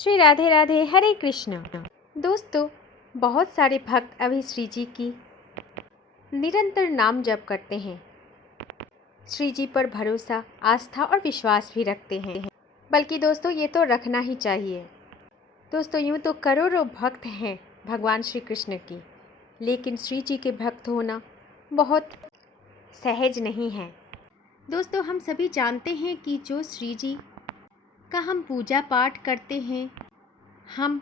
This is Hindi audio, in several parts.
श्री राधे राधे, हरे कृष्ण। दोस्तों, बहुत सारे भक्त अभी श्री जी की निरंतर नाम जप करते हैं। श्री जी पर भरोसा, आस्था और विश्वास भी रखते हैं। बल्कि दोस्तों, ये तो रखना ही चाहिए। दोस्तों, यूँ तो करोड़ों भक्त हैं भगवान श्री कृष्ण की, लेकिन श्री जी के भक्त होना बहुत सहज नहीं है। दोस्तों, हम सभी जानते हैं कि जो श्री जी का हम पूजा पाठ करते हैं, हम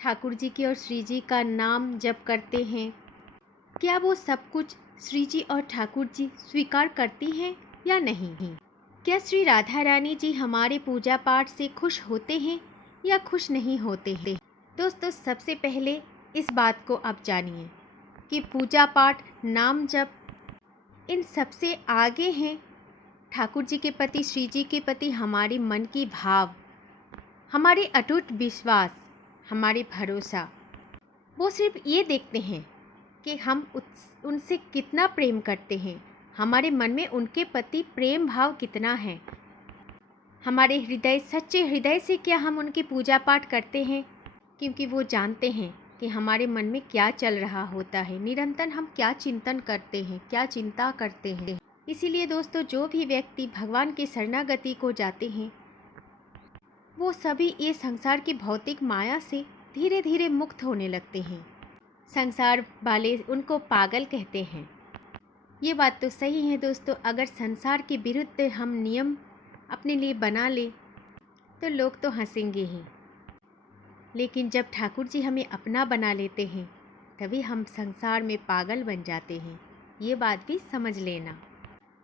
ठाकुर जी की और श्री जी का नाम जप करते हैं, क्या वो सब कुछ श्री जी और ठाकुर जी स्वीकार करती हैं या नहीं? क्या श्री राधा रानी जी हमारे पूजा पाठ से खुश होते हैं या खुश नहीं होते हैं? दोस्तों, सबसे पहले इस बात को आप जानिए कि पूजा पाठ, नाम जप इन सबसे आगे हैं ठाकुर जी के प्रति, श्री जी के प्रति हमारे मन की भाव, हमारे अटूट विश्वास, हमारे भरोसा। वो सिर्फ ये देखते हैं कि हम उनसे कितना प्रेम करते हैं, हमारे मन में उनके प्रति प्रेम भाव कितना है, हमारे हृदय, सच्चे हृदय से क्या हम उनकी पूजा पाठ करते हैं, क्योंकि वो जानते हैं कि हमारे मन में क्या चल रहा होता है, निरंतर हम क्या चिंतन करते हैं, क्या चिंता करते हैं। इसीलिए दोस्तों, जो भी व्यक्ति भगवान की शरणागति को जाते हैं, वो सभी ये संसार की भौतिक माया से धीरे धीरे मुक्त होने लगते हैं। संसार वाले उनको पागल कहते हैं। ये बात तो सही है दोस्तों। अगर संसार के विरुद्ध हम नियम अपने लिए बना ले तो लोग तो हंसेंगे ही, लेकिन जब ठाकुर जी हमें अपना बना लेते हैं तभी हम संसार में पागल बन जाते हैं। ये बात भी समझ लेना।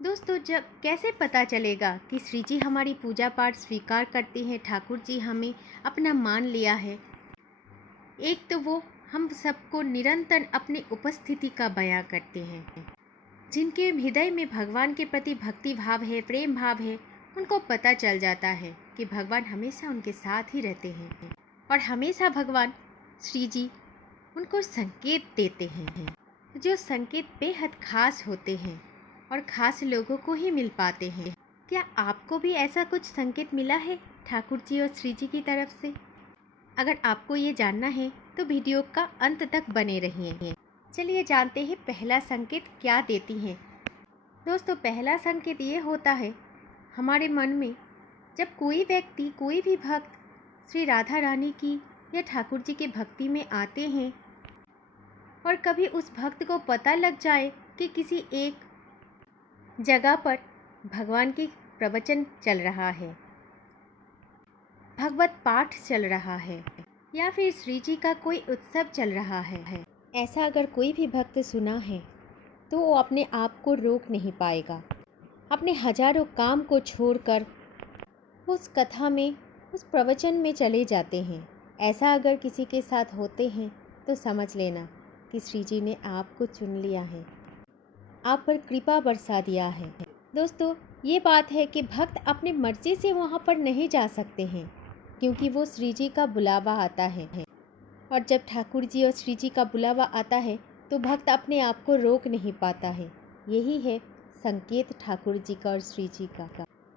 दोस्तों, जब कैसे पता चलेगा कि श्री जी हमारी पूजा पाठ स्वीकार करती हैं, ठाकुर जी हमें अपना मान लिया है? एक तो वो हम सबको निरंतर अपनी उपस्थिति का बयां करते हैं। जिनके हृदय में भगवान के प्रति भक्ति भाव है, प्रेम भाव है, उनको पता चल जाता है कि भगवान हमेशा उनके साथ ही रहते हैं और हमेशा भगवान श्री जी उनको संकेत देते हैं, जो संकेत बेहद खास होते हैं और ख़ास लोगों को ही मिल पाते हैं। क्या आपको भी ऐसा कुछ संकेत मिला है ठाकुर जी और श्री जी की तरफ से? अगर आपको ये जानना है तो वीडियो का अंत तक बने रहिए। चलिए जानते हैं पहला संकेत क्या देती हैं। दोस्तों, पहला संकेत ये होता है हमारे मन में, जब कोई व्यक्ति, कोई भी भक्त श्री राधा रानी की या ठाकुर जी की भक्ति में आते हैं और कभी उस भक्त को पता लग जाए कि किसी एक जगह पर भगवान की प्रवचन चल रहा है, भगवत पाठ चल रहा है, या फिर श्री जी का कोई उत्सव चल रहा है, ऐसा अगर कोई भी भक्त सुना है तो वो अपने आप को रोक नहीं पाएगा। अपने हजारों काम को छोड़कर उस कथा में, उस प्रवचन में चले जाते हैं। ऐसा अगर किसी के साथ होते हैं तो समझ लेना कि श्री जी ने आपको चुन लिया है, आप पर कृपा बरसा दिया है। दोस्तों, ये बात है कि भक्त अपनी मर्जी से वहाँ पर नहीं जा सकते हैं, क्योंकि वो श्री जी का बुलावा आता है। और जब ठाकुर जी और श्री जी का बुलावा आता है तो भक्त अपने आप को रोक नहीं पाता है। यही है संकेत ठाकुर जी का और श्री जी का।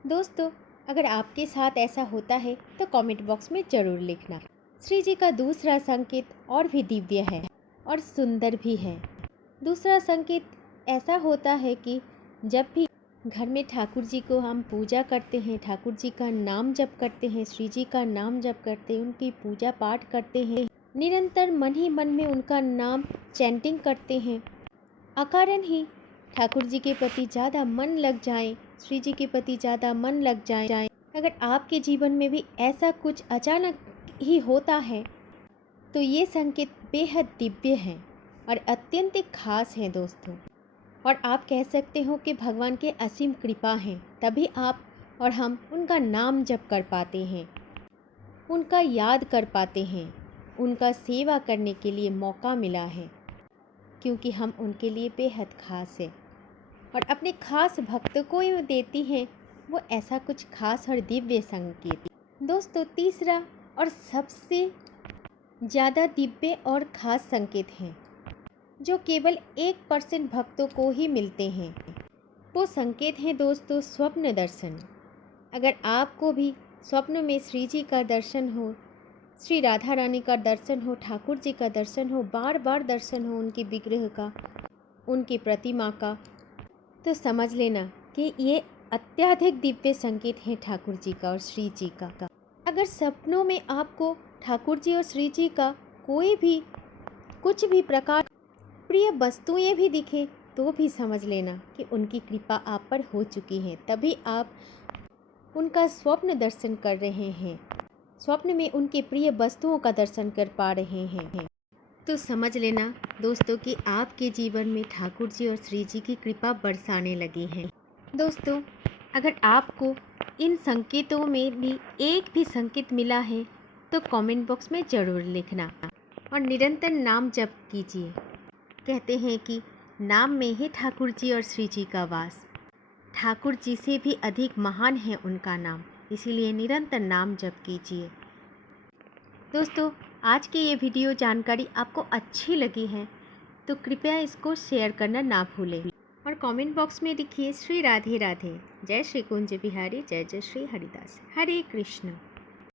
दोस्तों, अगर आपके साथ ऐसा होता है तो कमेंट बॉक्स में ज़रूर लिखना। श्री जी का दूसरा संकेत और भी दिव्य है और सुंदर भी है। दूसरा संकेत ऐसा होता है कि जब भी घर में ठाकुर जी को हम पूजा करते हैं, ठाकुर जी का नाम जप करते हैं, श्री जी का नाम जप करते हैं, उनकी पूजा पाठ करते हैं, निरंतर मन ही मन में उनका नाम चैंटिंग करते हैं, अकारण ही ठाकुर जी के प्रति ज़्यादा मन लग जाए, श्री जी के प्रति ज़्यादा मन लग जाए। अगर आपके जीवन में भी ऐसा कुछ अचानक ही होता है तो ये संकेत बेहद दिव्य हैं और अत्यंत खास हैं दोस्तों। और आप कह सकते हो कि भगवान के असीम कृपा हैं, तभी आप और हम उनका नाम जप कर पाते हैं, उनका याद कर पाते हैं, उनका सेवा करने के लिए मौका मिला है, क्योंकि हम उनके लिए बेहद खास है और अपने खास भक्त को ही देती हैं वो ऐसा कुछ खास और दिव्य संकेत। दोस्तों, तीसरा और सबसे ज़्यादा दिव्य और ख़ास संकेत हैं जो केवल 1% भक्तों को ही मिलते हैं। वो संकेत हैं दोस्तों स्वप्न दर्शन। अगर आपको भी स्वप्न में श्री जी का दर्शन हो श्री राधा रानी का दर्शन हो, ठाकुर जी का दर्शन हो, बार बार दर्शन हो उनके विग्रह का, उनकी प्रतिमा का, तो समझ लेना कि ये अत्याधिक दिव्य संकेत है ठाकुर जी का और श्री जी का। अगर सपनों में आपको ठाकुर जी और श्री जी का कोई भी कुछ भी प्रकार प्रिय वस्तुएं भी दिखे तो भी समझ लेना कि उनकी कृपा आप पर हो चुकी है, तभी आप उनका स्वप्न दर्शन कर रहे हैं, स्वप्न में उनके प्रिय वस्तुओं का दर्शन कर पा रहे हैं। तो समझ लेना दोस्तों कि आपके जीवन में ठाकुर जी और श्री जी की कृपा बरसाने लगी है। दोस्तों, अगर आपको इन संकेतों में भी एक भी संकेत मिला है तो कमेंट बॉक्स में ज़रूर लिखना और निरंतर नाम जप कीजिए। कहते हैं कि नाम में ही ठाकुर जी और श्री जी का वास, ठाकुर जी से भी अधिक महान है उनका नाम, इसीलिए निरंतर नाम जप कीजिए। दोस्तों, आज की ये वीडियो जानकारी आपको अच्छी लगी है तो कृपया इसको शेयर करना ना भूलें और कमेंट बॉक्स में लिखिए श्री राधे राधे, जय श्री कुंज बिहारी, जय जय श्री हरिदास, हरे कृष्ण।